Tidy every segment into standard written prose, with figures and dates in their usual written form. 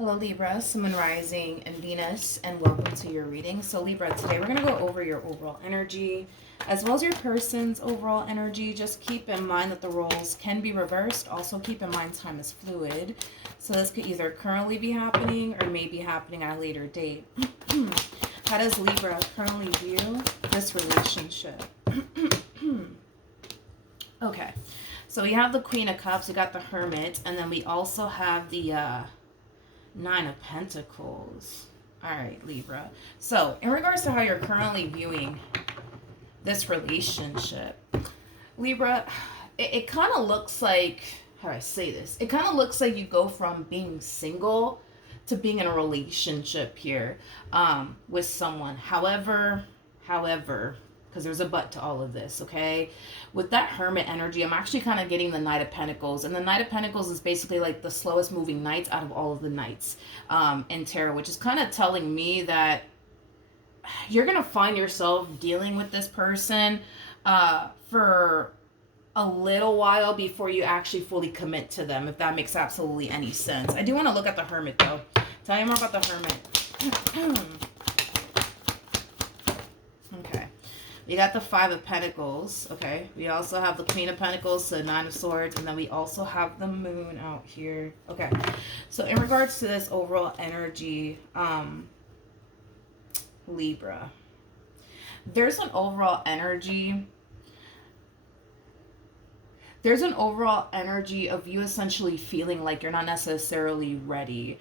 Hello Libra, Sun, Moon, Rising, and Venus, and welcome to your reading. So Libra, today we're going to go over your overall energy, as well as your person's overall energy. Just keep in mind that the roles can be reversed. Also keep in mind time is fluid. So this could either currently be happening or may be happening at a later date. How does Libra currently view this relationship? Okay, so we have the Queen of Cups, we got the Hermit, and then we also have the Nine of Pentacles. All right, Libra. So in regards to how you're currently viewing this relationship, Libra, it kind of looks like, how do I say this? It kind of looks like you go from being single to being in a relationship here with someone. However, because there's a but to all of this, okay? With that Hermit energy, I'm actually kind of getting the Knight of Pentacles. And the Knight of Pentacles is basically like the slowest moving knights out of all of the knights in tarot, which is kind of telling me that you're going to find yourself dealing with this person for a little while before you actually fully commit to them, if that makes absolutely any sense. I do want to look at the Hermit, though. Tell me more about the Hermit. Okay. We got the Five of Pentacles, okay? We also have the Queen of Pentacles, the Nine of Swords, and then we also have the Moon out here. Okay, so in regards to this overall energy, Libra, there's an overall energy of you essentially feeling like you're not necessarily ready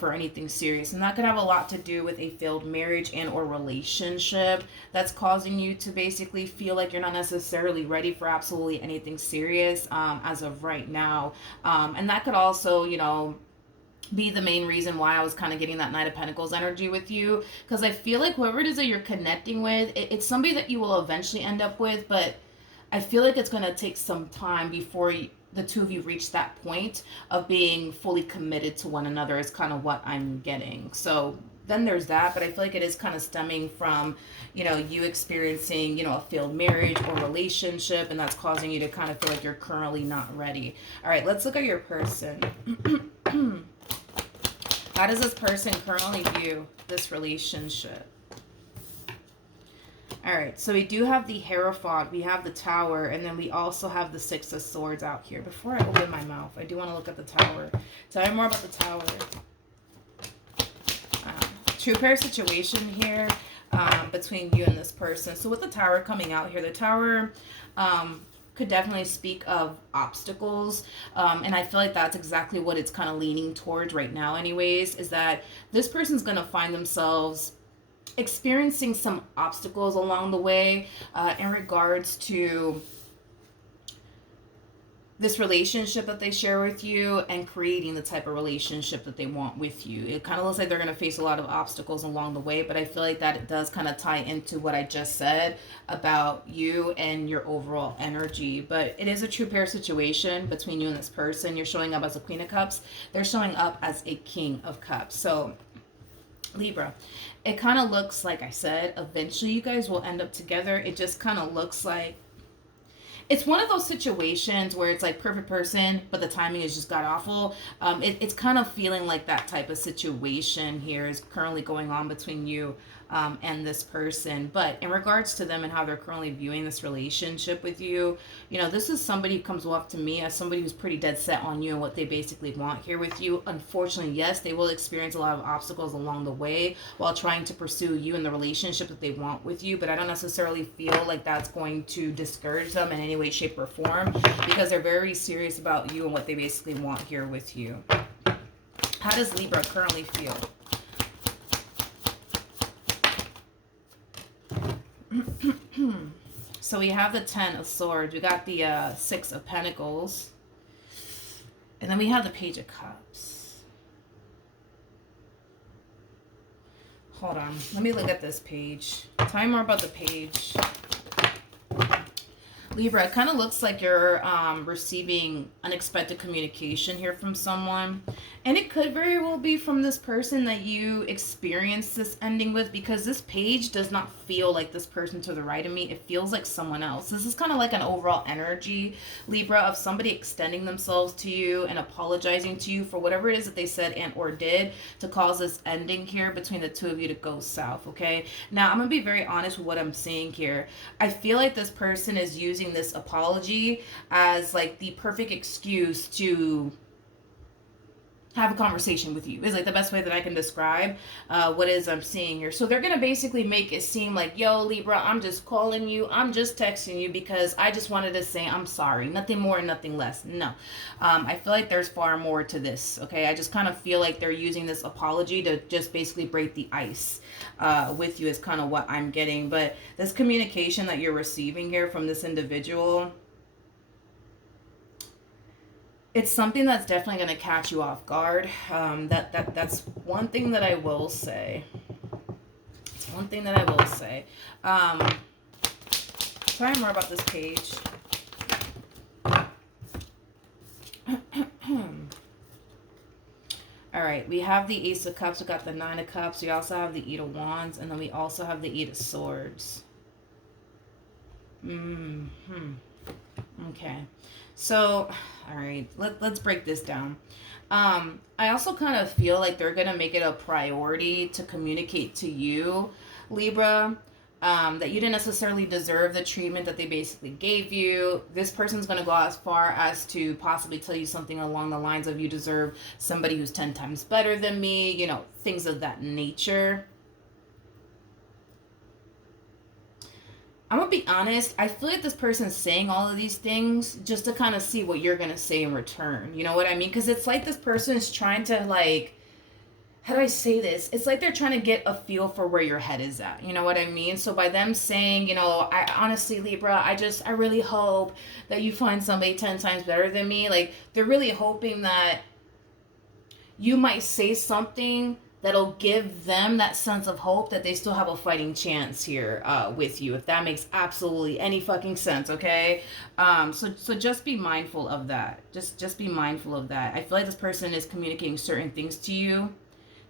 for anything serious. And that could have a lot to do with a failed marriage and or relationship that's causing you to basically feel like you're not necessarily ready for absolutely anything serious as of right now. And that could also, you know, be the main reason why I was kind of getting that Knight of Pentacles energy with you. Because I feel like whoever it is that you're connecting with, it's somebody that you will eventually end up with, but I feel like it's going to take some time before the two of you reach that point of being fully committed to one another is kind of what I'm getting. So then there's that, but I feel like it is kind of stemming from, you know, you experiencing, you know, a failed marriage or relationship, and that's causing you to kind of feel like you're currently not ready. All right, let's look at your person. How does this person currently view this relationship? All right, so we do have the Hierophant, we have the Tower, and then we also have the Six of Swords out here. Before I open my mouth, I do want to look at the Tower. Tell me more about the Tower. True pair situation here between you and this person. So with the Tower coming out here, the Tower could definitely speak of obstacles, and I feel like that's exactly what it's kind of leaning towards right now anyways, is that this person's going to find themselves experiencing some obstacles along the way in regards to this relationship that they share with you and creating the type of relationship that they want with you. It kind of looks like they're going to face a lot of obstacles along the way, but I feel like that it does kind of tie into what I just said about you and your overall energy. But it is a true pair situation between you and this person. You're showing up as a Queen of Cups. They're showing up as a King of Cups. So Libra, it kind of looks like I said, eventually you guys will end up together. It just kind of looks like it's one of those situations where it's like perfect person, but the timing is just god awful. It's kind of feeling like that type of situation here is currently going on between you and this person. But in regards to them and how they're currently viewing this relationship with you, you know, this is somebody who comes off to me as somebody who's pretty dead set on you and what they basically want here with you. Unfortunately, yes, they will experience a lot of obstacles along the way while trying to pursue you and the relationship that they want with you, but I don't necessarily feel like that's going to discourage them in any way, shape, or form, because they're very serious about you and what they basically want here with you. How does Libra currently feel? So we have the Ten of Swords, we got the Six of Pentacles, and then we have the Page of Cups. Hold on, let me look at this page. Tell me more about the page. Libra, it kind of looks like you're receiving unexpected communication here from someone. And it could very well be from this person that you experienced this ending with, because this page does not feel like this person to the right of me. It feels like someone else. This is kind of like an overall energy, Libra, of somebody extending themselves to you and apologizing to you for whatever it is that they said and or did to cause this ending here between the two of you to go south, okay? Now, I'm going to be very honest with what I'm seeing here. I feel like this person is using this apology as like the perfect excuse to have a conversation with you, is like the best way that I can describe what it is I'm seeing here. So they're going to basically make it seem like, yo, Libra, I'm just calling you, I'm just texting you because I just wanted to say I'm sorry. Nothing more and nothing less. No. I feel like there's far more to this, okay? I just kind of feel like they're using this apology to just basically break the ice with you is kind of what I'm getting. But this communication that you're receiving here from this individual, it's something that's definitely going to catch you off guard. That's one thing that I will say. It's one thing that I will say. Tell me more about this page. All right, we have the Ace of Cups. We got the Nine of Cups. We also have the Eight of Wands, and then we also have the Eight of Swords. Okay. So, all right, let's break this down. I also kind of feel like they're going to make it a priority to communicate to you, Libra, that you didn't necessarily deserve the treatment that they basically gave you. This person's going to go as far as to possibly tell you something along the lines of, you deserve somebody who's 10 times better than me, you know, things of that nature. I'm going to be honest, I feel like this person's saying all of these things just to kind of see what you're going to say in return. You know what I mean? Because it's like this person is trying to, like, how do I say this? It's like they're trying to get a feel for where your head is at. You know what I mean? So by them saying, you know, I honestly, Libra, I really hope that you find somebody 10 times better than me. Like, they're really hoping that you might say something that'll give them that sense of hope that they still have a fighting chance here with you, if that makes absolutely any fucking sense, okay? So just be mindful of that. Just be mindful of that. I feel like this person is communicating certain things to you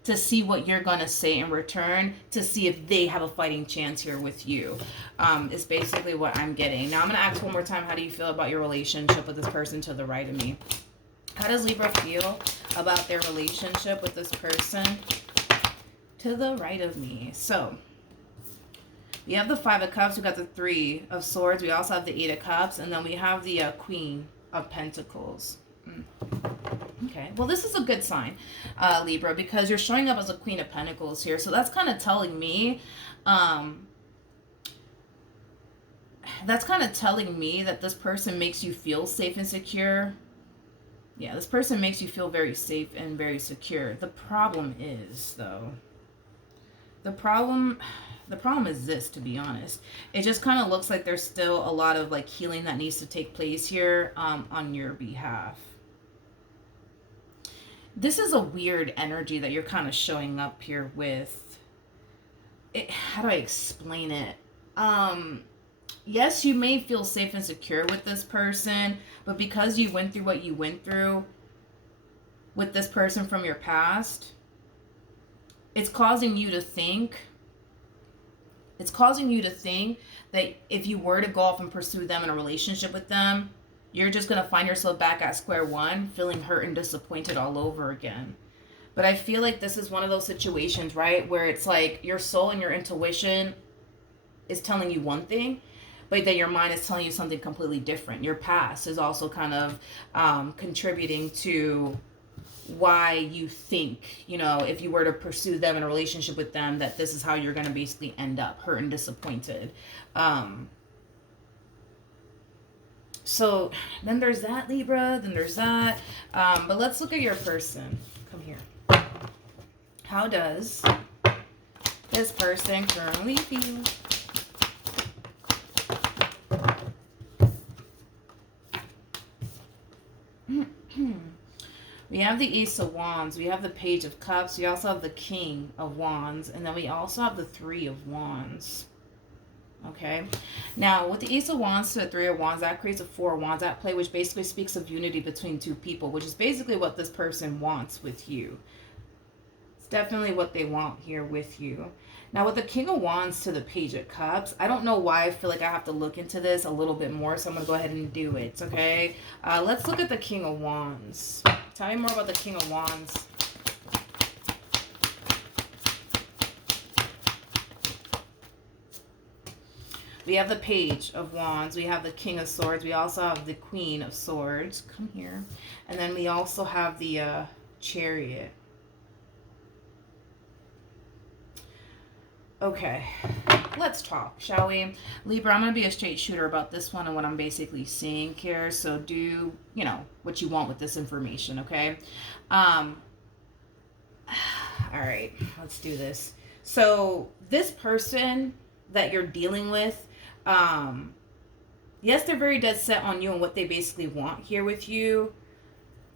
to see what you're going to say in return, to see if they have a fighting chance here with you, is basically what I'm getting. Now, I'm going to ask one more time, how do you feel about your relationship with this person to the right of me? How does Libra feel about their relationship with this person to the right of me? So, we have the Five of Cups, we got the Three of Swords, we also have the Eight of Cups, and then we have the Queen of Pentacles. Okay, well, this is a good sign, Libra, because you're showing up as a Queen of Pentacles here. So that's kind of telling me, that this person makes you feel safe and secure. Yeah, this person makes you feel very safe and very secure. The problem is, though, the problem is this, to be honest. It just kind of looks like there's still a lot of, like, healing that needs to take place here on your behalf. This is a weird energy that you're kind of showing up here with. How do I explain it? Yes, you may feel safe and secure with this person, but because you went through what you went through with this person from your past, it's causing you to think that if you were to go off and pursue them in a relationship with them, you're just going to find yourself back at square one, feeling hurt and disappointed all over again. But I feel like this is one of those situations, right, where it's like your soul and your intuition is telling you one thing, but then your mind is telling you something completely different. Your past is also kind of contributing to why you think, you know, if you were to pursue them in a relationship with them, that this is how you're going to basically end up, hurt and disappointed. So then there's that, Libra, then there's that. But let's look at your person. Come here. How does this person currently feel? We have the Ace of Wands, we have the Page of Cups, we also have the King of Wands, and then we also have the Three of Wands. Okay. Now, with the Ace of Wands to the Three of Wands, that creates a Four of Wands at play, which basically speaks of unity between two people, which is basically what this person wants with you. It's definitely what they want here with you. Now, with the King of Wands to the Page of Cups, I don't know why I feel like I have to look into this a little bit more, so I'm going to go ahead and do it, okay? Let's look at the King of Wands. Tell me more about the King of Wands. We have the Page of Wands. We have the King of Swords. We also have the Queen of Swords. Come here. And then we also have the Chariot. Okay, let's talk, shall we? Libra, I'm going to be a straight shooter about this one and what I'm basically seeing here. So do, you know, what you want with this information, okay? All right, let's do this. So this person that you're dealing with, yes, they're very dead set on you and what they basically want here with you.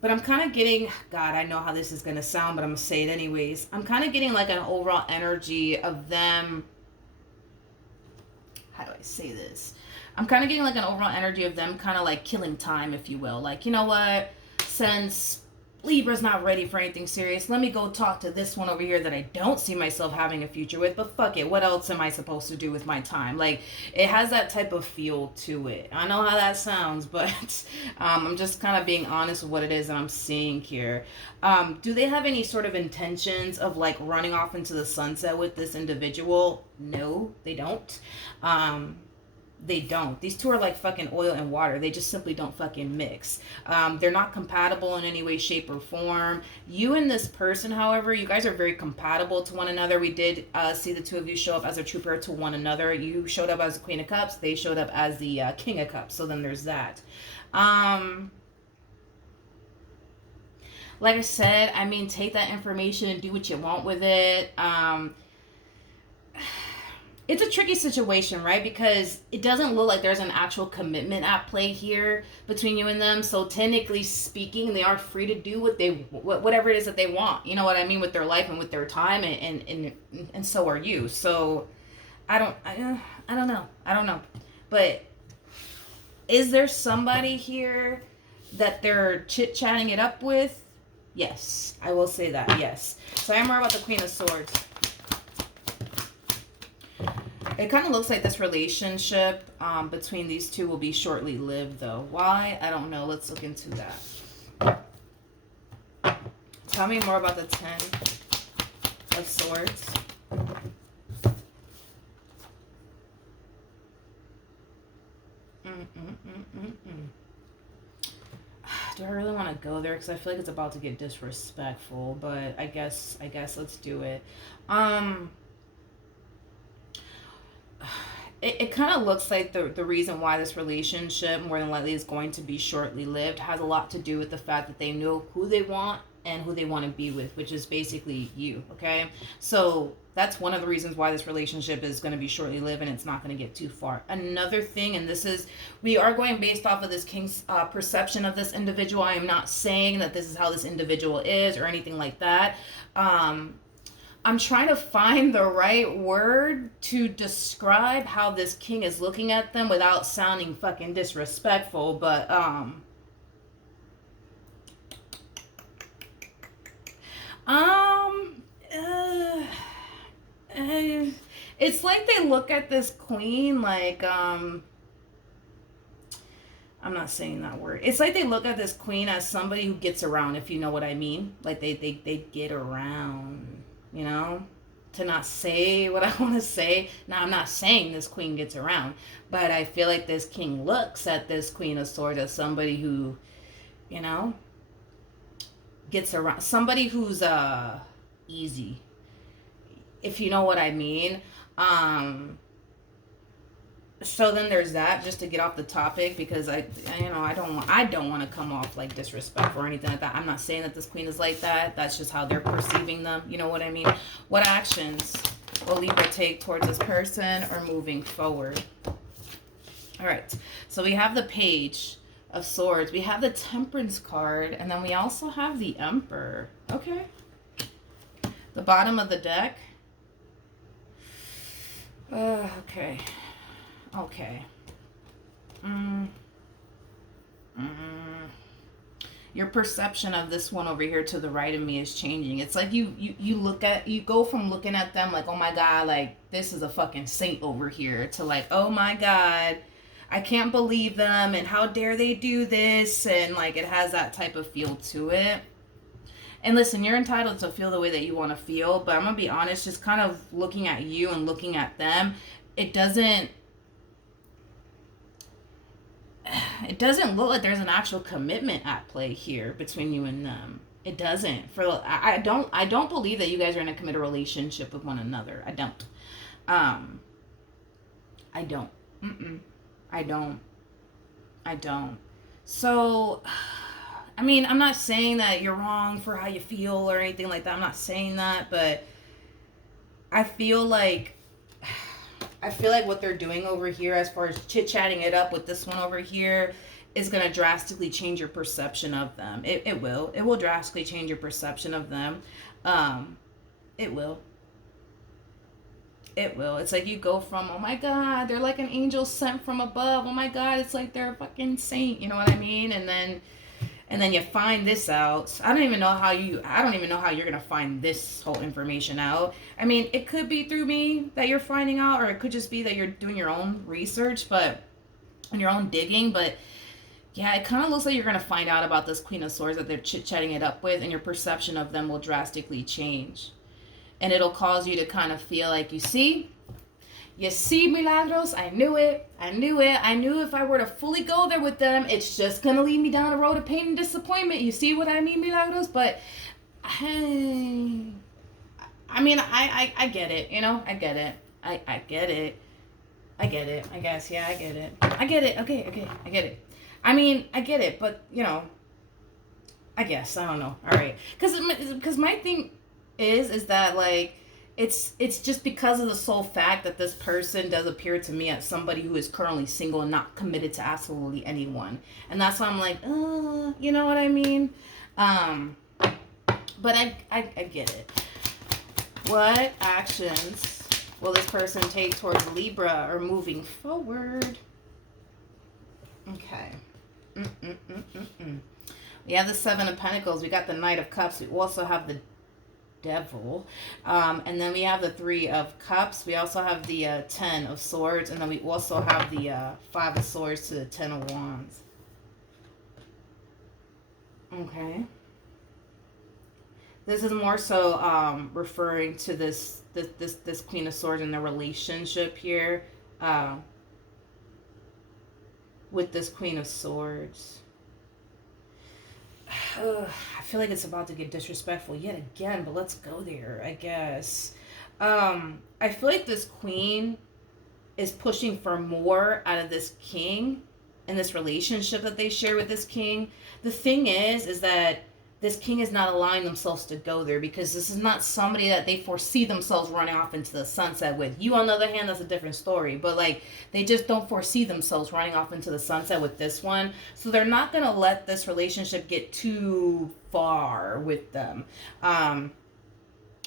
But I'm kind of getting, God, I know how this is going to sound, but I'm going to say it anyways. I'm kind of getting like an overall energy of them. How do I say this? I'm kind of getting like an overall energy of them kind of like killing time, if you will. Like, you know what? Since Libra's not ready for anything serious, let me go talk to this one over here that I don't see myself having a future with, but fuck it, what else am I supposed to do with my time? Like, it has that type of feel to it. I know how that sounds, but I'm just kind of being honest with what it is that I'm seeing here. Do they have any sort of intentions of like running off into the sunset with this individual? No, they don't. They don't. These two are like fucking oil and water. They just simply don't fucking mix. They're not compatible in any way, shape, or form. You and this person, however, you guys are very compatible to one another. We did see the two of you show up as a true pair to one another. You showed up as the Queen of Cups. They showed up as the King of Cups. So then there's that. Like I said, I mean, take that information and do what you want with it. It's a tricky situation, right? Because it doesn't look like there's an actual commitment at play here between you and them. So technically speaking, they are free to do whatever it is that they want. You know what I mean? With their life and with their time, and so are you. So I don't know. But is there somebody here that they're chit-chatting it up with? Yes, I will say that. Yes. So I'm more about the Queen of Swords. It kind of looks like this relationship between these two will be shortly lived, though. Why? I don't know. Let's look into that. Tell me more about the Ten of Swords. Do I really want to go there? Because I feel like it's about to get disrespectful. But I guess let's do it. It kind of looks like the reason why this relationship more than likely is going to be shortly lived has a lot to do with the fact that they know who they want and who they want to be with, which is basically you, okay? So that's one of the reasons why this relationship is going to be shortly lived and it's not going to get too far. Another thing, and this is, we are going based off of this King's perception of this individual. I am not saying that this is how this individual is or anything like that. I'm trying to find the right word to describe how this king is looking at them without sounding fucking disrespectful, but it's like they look at this queen like I'm not saying that word. It's like they look at this queen as somebody who gets around, if you know what I mean. Like they get around. You know, to not say what I want to say. Now, I'm not saying this queen gets around, but I feel like this king looks at this Queen of Swords as somebody who, you know, gets around. Somebody who's easy, if you know what I mean. So then there's that, just to get off the topic, because I don't want to come off like disrespectful or anything like that. I'm not saying that this queen is like that. That's just how they're perceiving them. You know what I mean? What actions will Libra take towards this person or moving forward? All right. So we have the Page of Swords. We have the Temperance card, and then we also have the Emperor. Okay. The bottom of the deck. Okay. Okay. Mm, mm. Your perception of this one over here to the right of me is changing. It's like you go from looking at them like, oh my god, like this is a fucking saint over here, to like, oh my god, I can't believe them and how dare they do this, and like it has that type of feel to it. And listen, you're entitled to feel the way that you want to feel, but I'm gonna be honest, just kind of looking at you and looking at them, it doesn't it doesn't look like there's an actual commitment at play here between you and them. It doesn't. I don't believe that you guys are in a committed relationship with one another. I don't. Um I don't. Mm-mm. I don't. I don't. So I mean, I'm not saying that you're wrong for how you feel or anything like that. I'm not saying that, but I feel like what they're doing over here, as far as chit-chatting it up with this one over here, is going to drastically change your perception of them. It will. It will drastically change your perception of them. It will. It will. It's like you go from, oh my god, they're like an angel sent from above. Oh my god, it's like they're a fucking saint. You know what I mean? And then you find this out. I don't even know how you're going to find this whole information out. I mean, it could be through me that you're finding out, or it could just be that you're doing your own research, and your own digging. But yeah, it kind of looks like you're going to find out about this Queen of Swords that they're chit-chatting it up with, and your perception of them will drastically change. And it'll cause you to kind of feel like, you see, Milagros, I knew it. I knew if I were to fully go there with them, it's just going to lead me down a road of pain and disappointment. You see what I mean, Milagros? But, I mean, I get it, you know? I get it. I get it. I get it, I guess. Yeah, I get it. I get it. Okay, I get it. I mean, I get it, but, you know, I guess. I don't know. All right. Because my thing is that, like, it's just because of the sole fact that this person does appear to me as somebody who is currently single and not committed to absolutely anyone. And that's why I'm like, you know what I mean? But I get it. What actions will this person take towards Libra or moving forward? Okay. We have the Seven of Pentacles. We got the Knight of Cups. We also have the Devil. And then we have the Three of Cups. We also have the Ten of Swords. And then we also have the Five of Swords to the Ten of Wands. Okay. This is more so referring to this Queen of Swords and the relationship here with this Queen of Swords. I feel like it's about to get disrespectful yet again, but let's go there, I guess. I feel like this queen is pushing for more out of this king and this relationship that they share with this king. The thing is that this king is not allowing themselves to go there, because this is not somebody that they foresee themselves running off into the sunset with. You, on the other hand, that's a different story. But, like, they just don't foresee themselves running off into the sunset with this one. So they're not going to let this relationship get too far with them.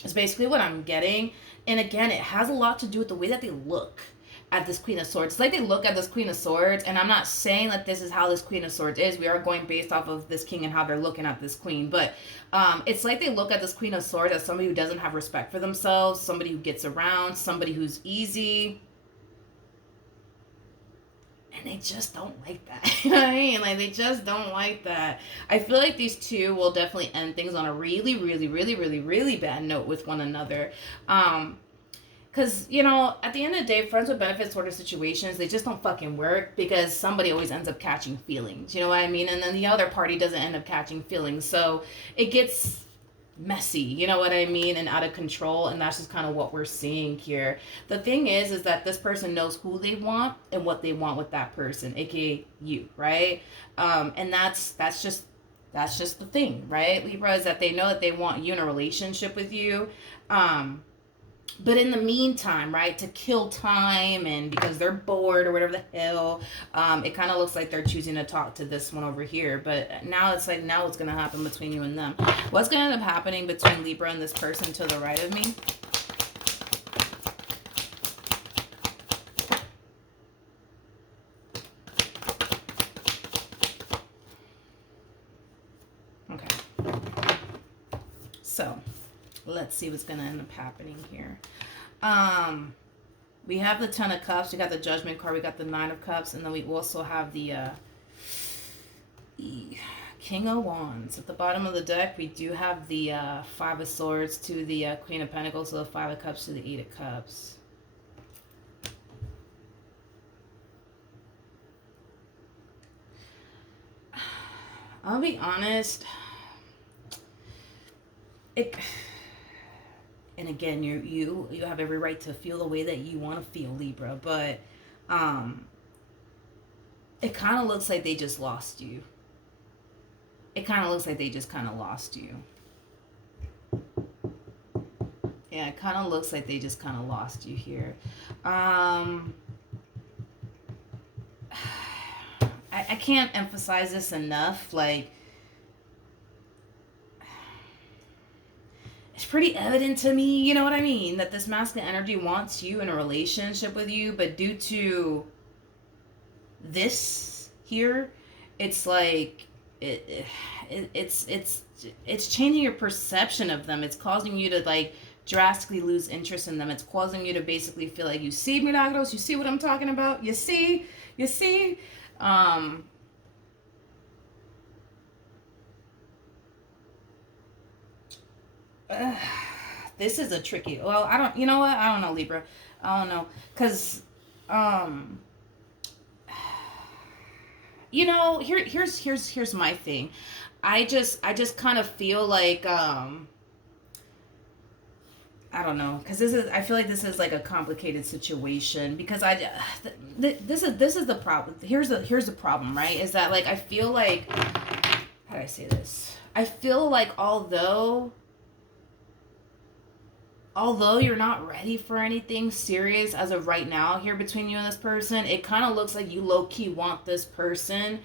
It's basically what I'm getting. And again, it has a lot to do with the way that they look at this Queen of Swords. It's like they look at this Queen of Swords, and I'm not saying that this is how this Queen of Swords is. We are going based off of this king and how they're looking at this queen. But it's like they look at this Queen of Swords as somebody who doesn't have respect for themselves, somebody who gets around, somebody who's easy. And they just don't like that. You know what I mean? Like, they just don't like that. I feel like these two will definitely end things on a really, really, really, really, really bad note with one another. Because, you know, at the end of the day, friends with benefits sort of situations, they just don't fucking work, because somebody always ends up catching feelings. You know what I mean? And then the other party doesn't end up catching feelings. So it gets messy, you know what I mean, and out of control. And that's just kind of what we're seeing here. The thing is that this person knows who they want and what they want with that person, aka you, right? And that's just the thing, right, Libra, is that they know that they want you in a relationship with you. But in the meantime, right, to kill time, and because they're bored or whatever the hell, it kind of looks like they're choosing to talk to this one over here. But now it's like, now what's going to happen between you and them? What's going to end up happening between Libra and this person to the right of me? Let's see what's going to end up happening here. We have the Ten of Cups. We got the Judgment card. We got the Nine of Cups. And then we also have the King of Wands. At the bottom of the deck, we do have the Five of Swords to the Queen of Pentacles. So the Five of Cups to the Eight of Cups. I'll be honest. And again, you have every right to feel the way that you want to feel, Libra, but it kind of looks like they just lost you. It kind of looks like they just kind of lost you. Yeah, it kind of looks like they just kind of lost you here. I can't emphasize this enough. Like, it's pretty evident to me, you know what I mean, that this masculine energy wants you in a relationship with you, but due to this here, it's like it's changing your perception of them. It's causing you to like drastically lose interest in them. It's causing you to basically feel like, you see, Milagros, you see what I'm talking about? You see? This is a tricky, well, I don't, you know what, I don't know, Libra, I don't know, because you know, here's my thing. I just kind of feel like I don't know, because I feel like this is like a complicated situation, because this is the problem. Here's the problem, right? Is that, like, I feel like, how do I say this? I feel like although you're not ready for anything serious as of right now here between you and this person, it kind of looks like you low-key want this person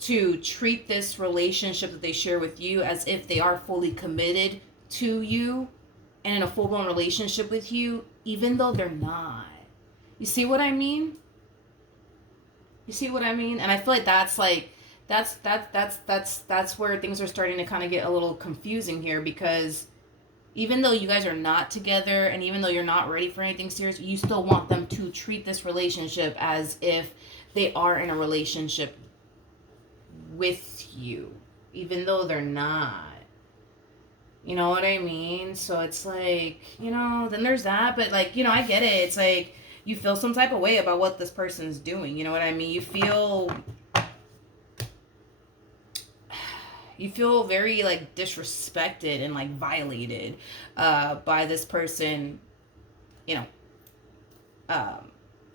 to treat this relationship that they share with you as if they are fully committed to you and in a full-blown relationship with you, even though they're not. You see what I mean? And I feel like that's where things are starting to kind of get a little confusing here, because even though you guys are not together and even though you're not ready for anything serious, you still want them to treat this relationship as if they are in a relationship with you, even though they're not. You know what I mean? So it's like, you know, then there's that. But, like, you know, I get it. It's like you feel some type of way about what this person's doing. You know what I mean? You feel very, like, disrespected and, like, violated by this person, you know,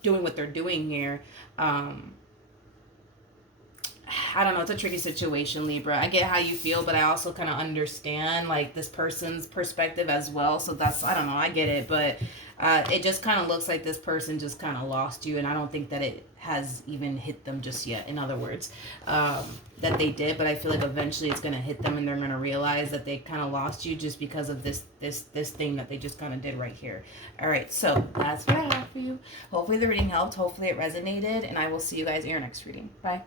doing what they're doing here. I don't know, it's a tricky situation, Libra. I get how you feel, but I also kind of understand, like, this person's perspective as well. So that's, I don't know, I get it, but it just kind of looks like this person just kind of lost you, and I don't think that it has even hit them just yet. In other words, that they did, but I feel like eventually it's going to hit them, and they're going to realize that they kind of lost you just because of this thing that they just kind of did right here. All right, so that's what I have for you. Hopefully the reading helped. Hopefully it resonated, and I will see you guys in your next reading. Bye.